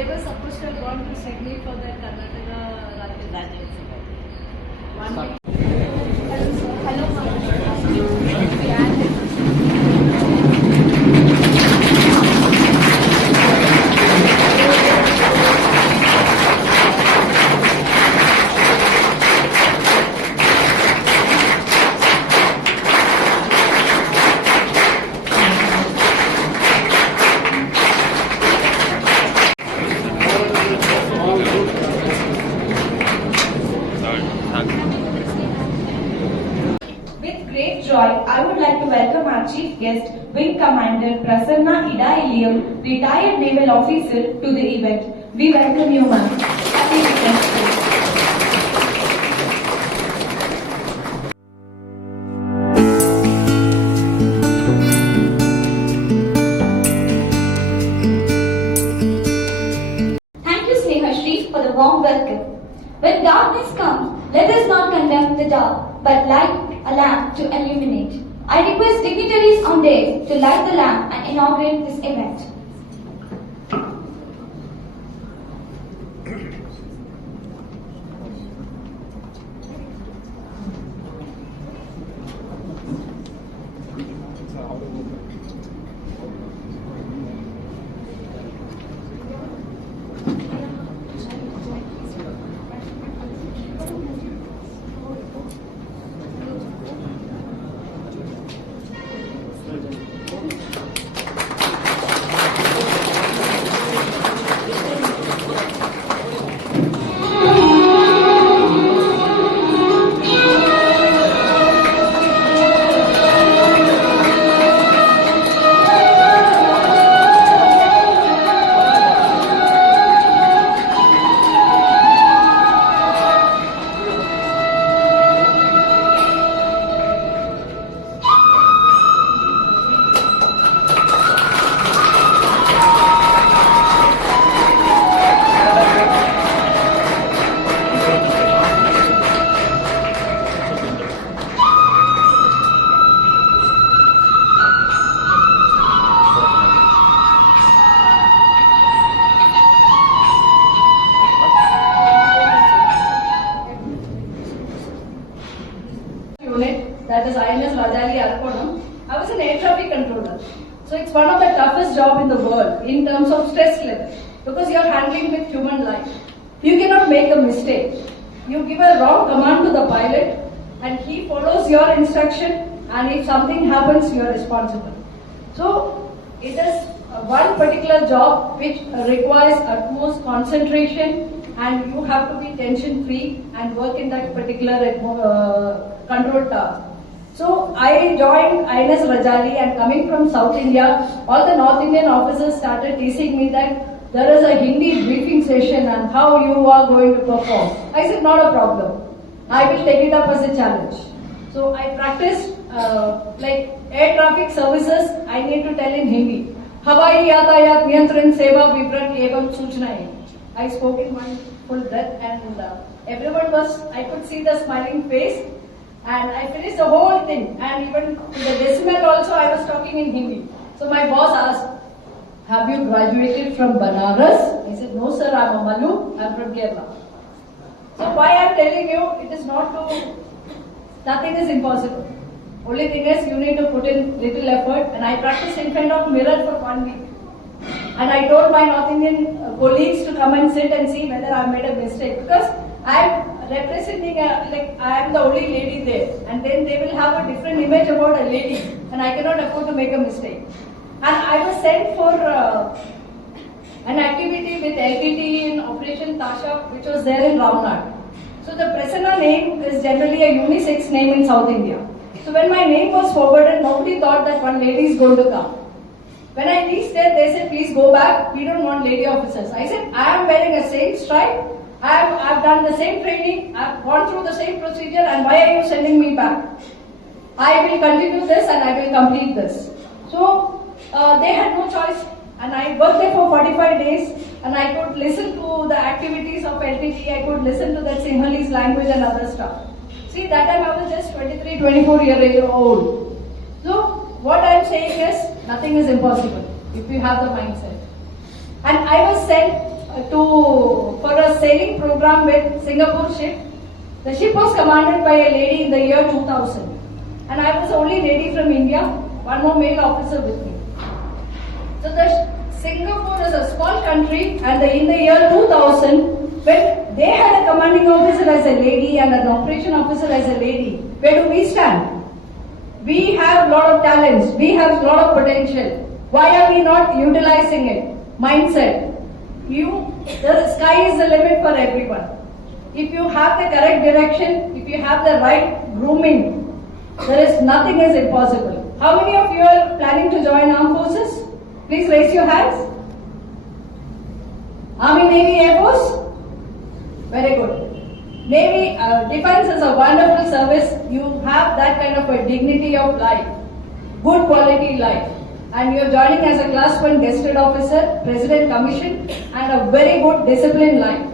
They were supposed to have gone to Sydney for their Karnataka Rajyotsava. One week. Hello, With great joy, I would like to welcome our Chief Guest, Wing Commander Prasanna Edayilliam, retired Naval Officer, to the event. We welcome you, ma'am. Happy weekend. Thank you, Snehashri, for the warm welcome. When darkness comes, let us not condemn the dark, but light a lamp to illuminate. I request dignitaries on dais to light the lamp and inaugurate this event. That is Edayilliam. I was an air traffic controller. So it's one of the toughest jobs in the world in terms of stress level because you're handling with human life. You cannot make a mistake. You give a wrong command to the pilot and he follows your instruction, and if something happens, you are responsible. So it is one particular job which requires utmost concentration, and you have to be tension free and work in that particular control tower. So I joined INS Rajali, and coming from South India, all the North Indian officers started teasing me that there is a Hindi briefing session and how you are going to perform. I said, not a problem. I will take it up as a challenge. So I practiced like air traffic services, I need to tell in Hindi. Hawaii Yatayat Niyantran Seva Vibran Evam Suchnaye. I spoke in one full breath, and everyone was, I could see the smiling face. And I finished the whole thing, and even to the decimal also I was talking in Hindi. So my boss asked, have you graduated from Banaras? I said, no sir, I'm a Malu, I'm from Kerala. So why I'm telling you, it is not to, nothing is impossible. Only thing is you need to put in little effort, and I practiced in front of mirror for 1 week. And I told my North Indian colleagues to come and sit and see whether I made a mistake, because I'm representing I am the only lady there, and then they will have a different image about a lady, and I cannot afford to make a mistake. And I was sent for an activity with LTT in Operation Tasha, which was there in Ramnad. So the Prasanna name is generally a unisex name in South India. So when my name was forwarded, nobody thought that one lady is going to come. When I reached there, they said, please go back, we don't want lady officers. I said, I am wearing a same stripe, I've done the same training, I've gone through the same procedure, and why are you sending me back? I will continue this and I will complete this. So they had no choice, and I worked there for 45 days, and I could listen to the activities of LTT, I could listen to that Sinhalese language and other stuff. See, that time I was just 23, 24 years old. So what I am saying is, nothing is impossible if you have the mindset. And I was sent for a sailing program with Singapore ship. The ship was commanded by a lady in the year 2000, and I was the only lady from India, one more male officer with me. So Singapore is a small country, and in the year 2000, when they had a commanding officer as a lady and an operation officer as a lady, where do we stand? We have a lot of talents, we have a lot of potential. Why are we not utilizing it? Mindset. The sky is the limit for everyone. If you have the correct direction, if you have the right grooming, there is nothing is impossible. How many of you are planning to join armed forces? Please raise your hands. Army, Navy, Air Force? Very good. Navy, defense is a wonderful service. You have that kind of a dignity of life, good quality life. And you are joining as a class 1 guested officer, president commission, and a very good disciplined life.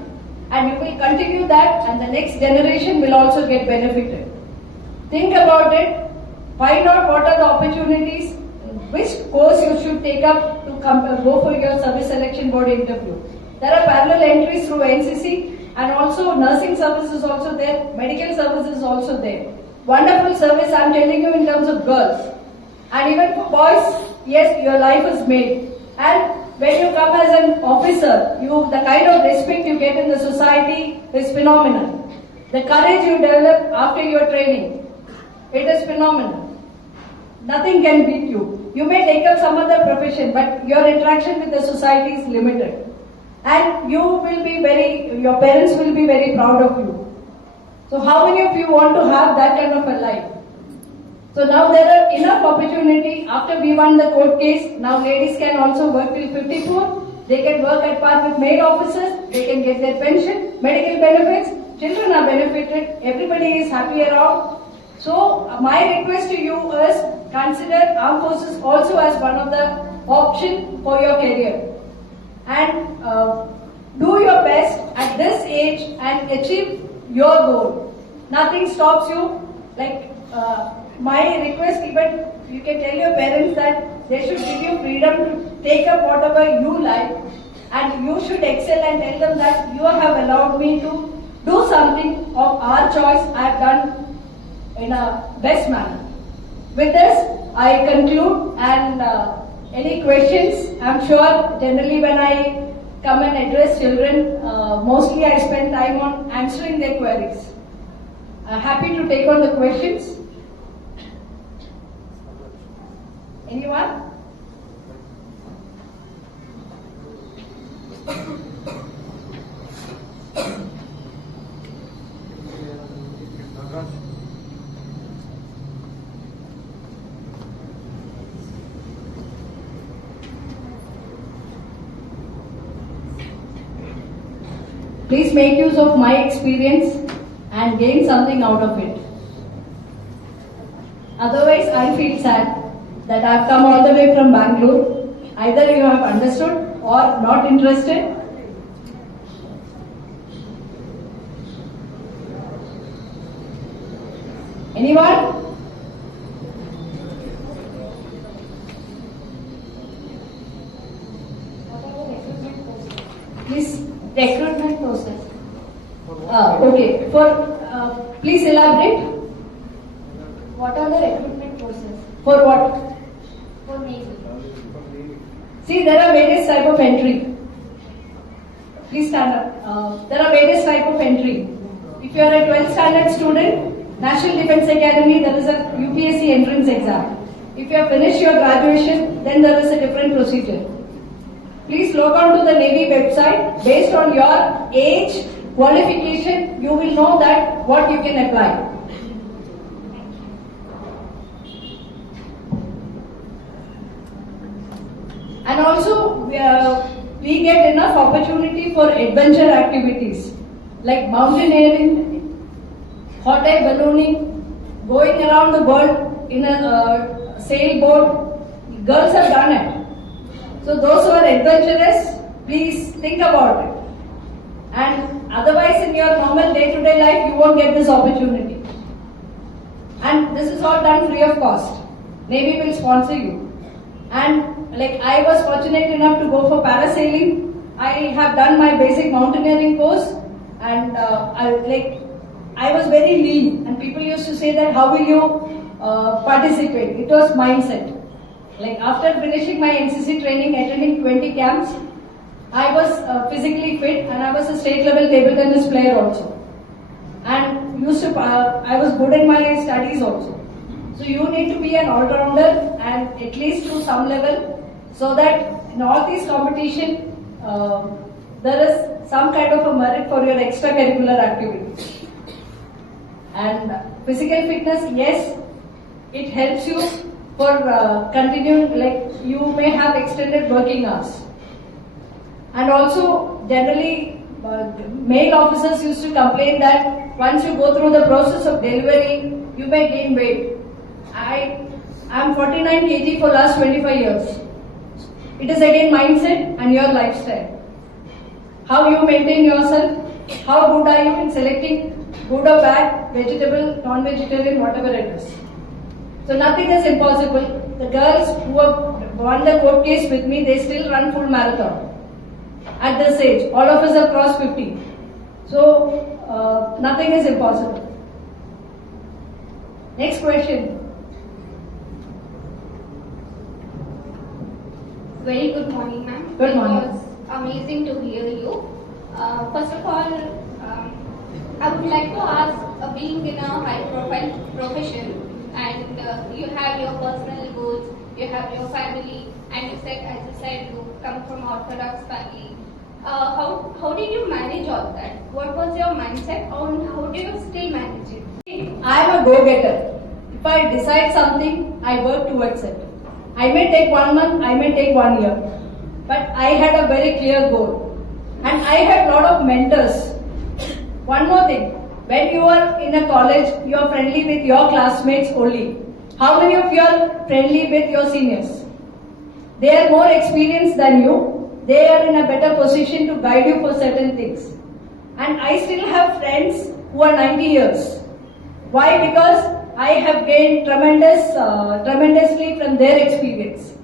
And you will continue that, and the next generation will also get benefited. Think about it, find out what are the opportunities, which course you should take up to go for your service selection board interview. There are parallel entries through NCC, and also nursing services also there, medical services also there. Wonderful service, I am telling you, in terms of girls. And even for boys, yes, your life is made. And when you come as an officer, the kind of respect you get in the society is phenomenal. The courage you develop after your training, it is phenomenal. Nothing can beat you. You may take up some other profession, but your interaction with the society is limited. And your parents will be very proud of you. So how many of you want to have that kind of a life? So now there are enough opportunity. After we won the court case, now ladies can also work till 54. They can work at par with male officers. They can get their pension, medical benefits. Children are benefited. Everybody is happy around. So my request to you is consider armed forces also as one of the option for your career. And do your best at this age and achieve your goal. Nothing stops you. My request, even you can tell your parents that they should give you freedom to take up whatever you like, and you should excel and tell them that you have allowed me to do something of our choice. I have done in a best manner. With this, I conclude, and any questions, I'm sure generally when I come and address children, mostly I spend time on answering their queries. Happy to take on the questions. Anyone? Please make use of my experience and gain something out of it. Otherwise, I feel sad that I have come all the way from Bangalore. Either you have understood or not interested. Anyone? Please, recruitment process. Okay. Please elaborate. What are the recruitment process? For what? For Navy. See, there are various type of entry. Please stand up. There are various type of entry. If you are a 12th standard student, National Defence Academy, there is a UPSC entrance exam. If you have finished your graduation, then there is a different procedure. Please log on to the Navy website. Based on your age, qualification, you will know that what you can apply. And also, we get enough opportunity for adventure activities like mountaineering, hot air ballooning, going around the world in a sailboat. Girls have done it. So those who are adventurous, please think about it. And otherwise, in your normal day-to-day life, you won't get this opportunity. And this is all done free of cost. Navy will sponsor you. And like I was fortunate enough to go for parasailing, I have done my basic mountaineering course, and I was very lean, and people used to say that how will you participate? It was mindset. Like after finishing my NCC training, attending 20 camps, I was physically fit, and I was a state level table tennis player also. And I was good in my studies also. So you need to be an all-rounder, and at least to some level, so that in all these competition, there is some kind of a merit for your extracurricular activities. And physical fitness, yes, it helps you for continuing, like you may have extended working hours. And also, generally, male officers used to complain that once you go through the process of delivery, you may gain weight. I am 49 kg for last 25 years. It is again mindset and your lifestyle. How you maintain yourself, how good are you in selecting good or bad, vegetable, non-vegetarian, whatever it is. So nothing is impossible. The girls who have won the court case with me, they still run full marathon. At this age, all of us have crossed 50. So nothing is impossible. Next question. Very good morning, ma'am. Good morning. It was amazing to hear you. First of all, I would like to ask, being in a high-profile profession, and you have your personal goals, you have your family, and you said, as you said, you come from Orthodox family. How did you manage all that? What was your mindset, and how do you still manage it? I am a go-getter. If I decide something, I work towards it. I may take 1 month, I may take 1 year. But I had a very clear goal. And I had a lot of mentors. One more thing. When you are in a college, you are friendly with your classmates only. How many of you are friendly with your seniors? They are more experienced than you. They are in a better position to guide you for certain things. And I still have friends who are 90 years. Why? Because I have gained tremendously from their experience.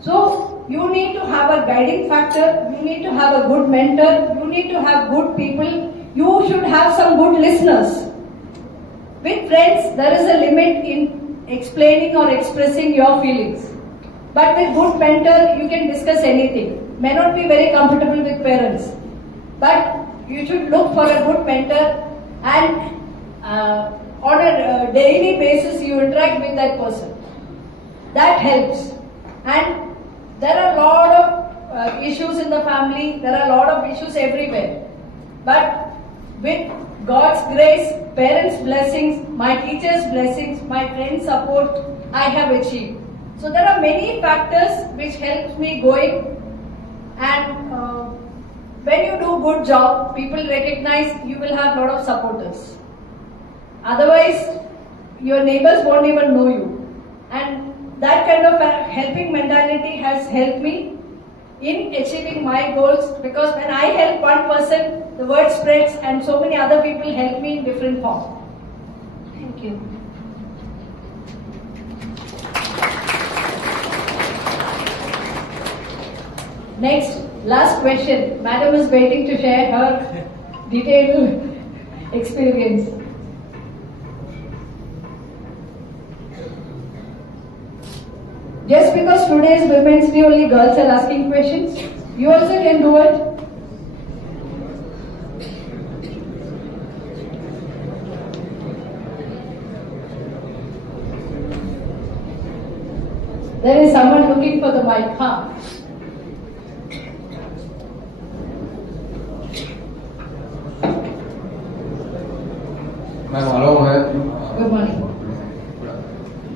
So you need to have a guiding factor, you need to have a good mentor, you need to have good people, you should have some good listeners. With friends, there is a limit in explaining or expressing your feelings. But with good mentor, you can discuss anything. May not be very comfortable with parents, but you should look for a good mentor, and on a daily basis you interact with that person. That helps. And there are a lot of issues in the family, there are a lot of issues everywhere. But with God's grace, parents' blessings, my teachers' blessings, my friends' support, I have achieved. So there are many factors which helps me going, and when you do good job, people recognize, you will have a lot of supporters. Otherwise, your neighbors won't even know you. And that kind of helping mentality has helped me in achieving my goals, because when I help one person, the word spreads and so many other people help me in different forms. Thank you. Next, last question. Madam is waiting to share her detailed experience. Just because today is Women's Day, only girls are asking questions, you also can do it. There is someone looking for the mic, huh? Ma'am, hello, ma'am. Good morning.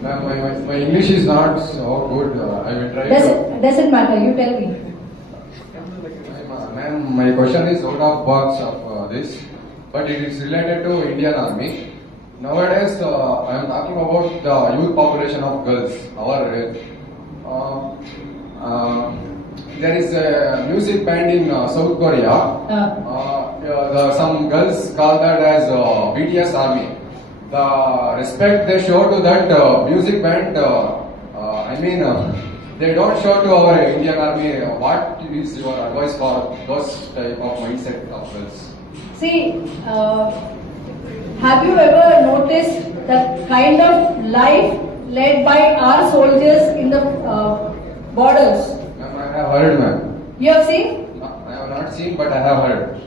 Ma'am, my English is not so good. I will try to. Doesn't matter, you tell me. Ma'am, my question is out of box of this, but it is related to Indian Army. Nowadays, I am talking about the youth population of girls, our age. There is a music band in South Korea. Some girls call that as BTS Army. The respect they show to that music band, they don't show to our Indian Army. What is your advice for those type of mindset of girls? See, have you ever noticed the kind of life led by our soldiers in the borders? Ma'am, I have heard, ma'am. You have seen? I have not seen, but I have heard.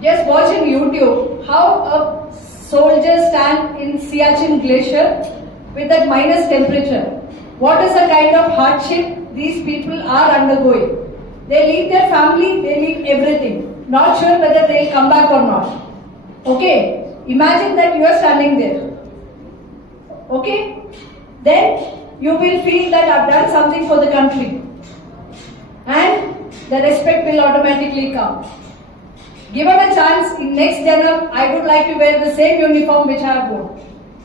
Just watch in YouTube how a soldier stand in Siachen glacier with that minus temperature. What is the kind of hardship these people are undergoing? They leave their family, they leave everything. Not sure whether they will come back or not. Okay? Imagine that you are standing there. Okay? Then you will feel that I've done something for the country. And the respect will automatically come. Given a chance, in next Janam, I would like to wear the same uniform which I have worn.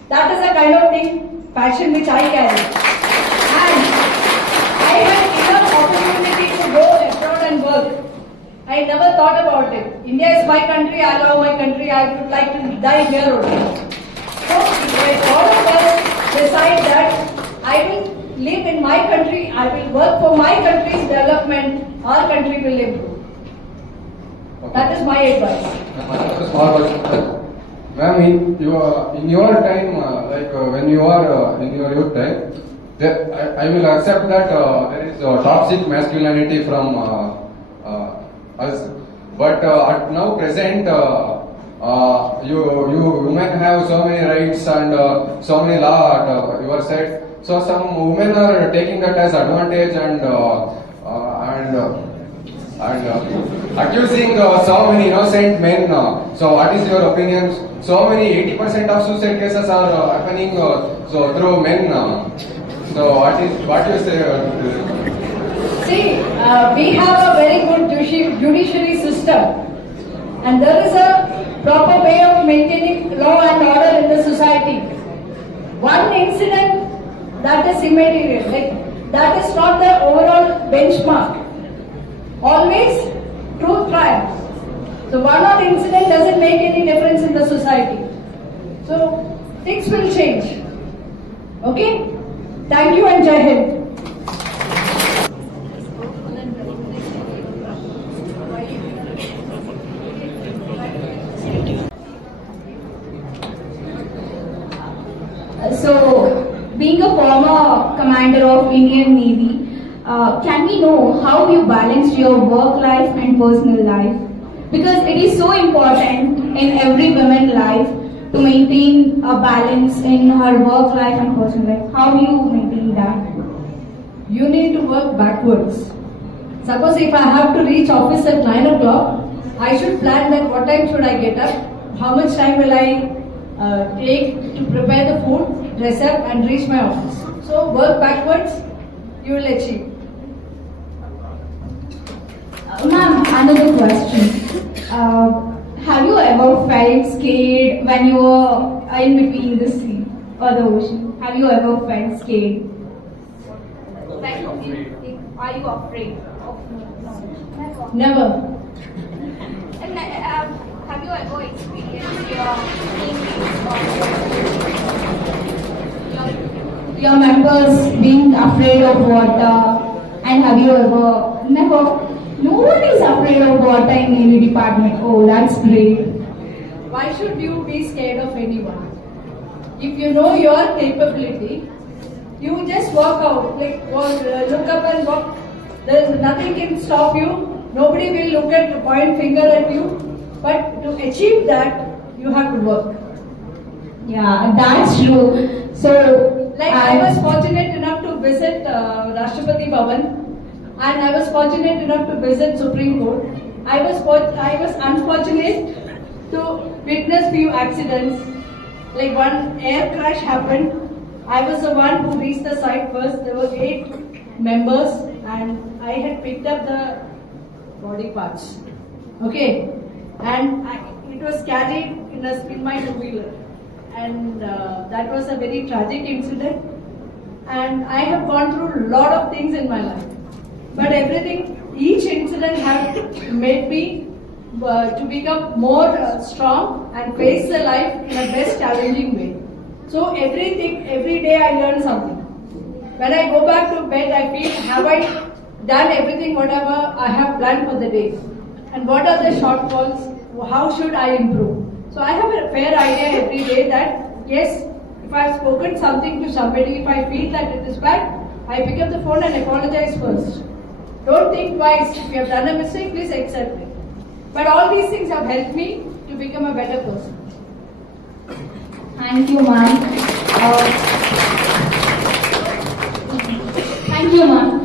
That is the kind of thing, passion which I carry. And I had enough opportunity to go abroad and work. I never thought about it. India is my country, I love my country, I would like to die here only. So, if all of us decide that I will live in my country, I will work for my country's development, our country will improve. Okay. That is my advice. Ma'am, I have a small question. Ma'am, in your time, when you are in your youth time, I will accept that there is toxic masculinity from us. But at now present, you women have so many rights and so many law at your side. So some women are taking that as advantage and accusing so many innocent men. So what is your opinion? So many 80% of suicide cases are happening so through men. So what you say? See, we have a very good judiciary system, and there is a proper way of maintaining law and order in the society. One incident that is immaterial, like that is not the overall benchmark. Always truth triumphs. So one odd incident doesn't make any difference in the society. So things will change. Okay? Thank you and Jai Hind. So, being a former commander of Indian Navy, can we know how you balanced your work life and personal life? Because it is so important in every woman's life to maintain a balance in her work life and personal life. How do you maintain that? You need to work backwards. Suppose if I have to reach office at 9 o'clock, I should plan that what time should I get up, how much time will I take to prepare the food, dress up and reach my office. So work backwards, you will achieve. Ma'am, another question. Have you ever felt scared when you were in between the sea or the ocean? Have you ever felt scared? Are you afraid? Never. And have you ever experienced Your members being afraid of water, and have you ever never? No one is afraid of water in any department. Oh, that's great. Why should you be scared of anyone? If you know your capability, you just walk out, look up and walk. There's nothing can stop you. Nobody will point finger at you. But to achieve that, you have to work. Yeah, that's true. So, I was fortunate enough to visit Rashtrapati Bhavan, and I was fortunate enough to visit Supreme Court. I was unfortunate to witness few accidents. Like one air crash happened. I was the one who reached the site first. There were 8 members, and I had picked up the body parts. Okay, and it was carried in my two-wheeler, and that was a very tragic incident. And I have gone through a lot of things in my life, but each incident has made me to become more strong and face the life in a best challenging way. So every day I learn something. When I go back to bed, I feel, have I done everything whatever I have planned for the day? And what are the shortfalls? How should I improve? So I have a fair idea every day that, yes, if I have spoken something to somebody, if I feel that it is bad, I pick up the phone and apologize first. Don't think twice. If you have done a mistake, please accept it. But all these things have helped me to become a better person. Thank you, ma'am. Thank you, ma'am.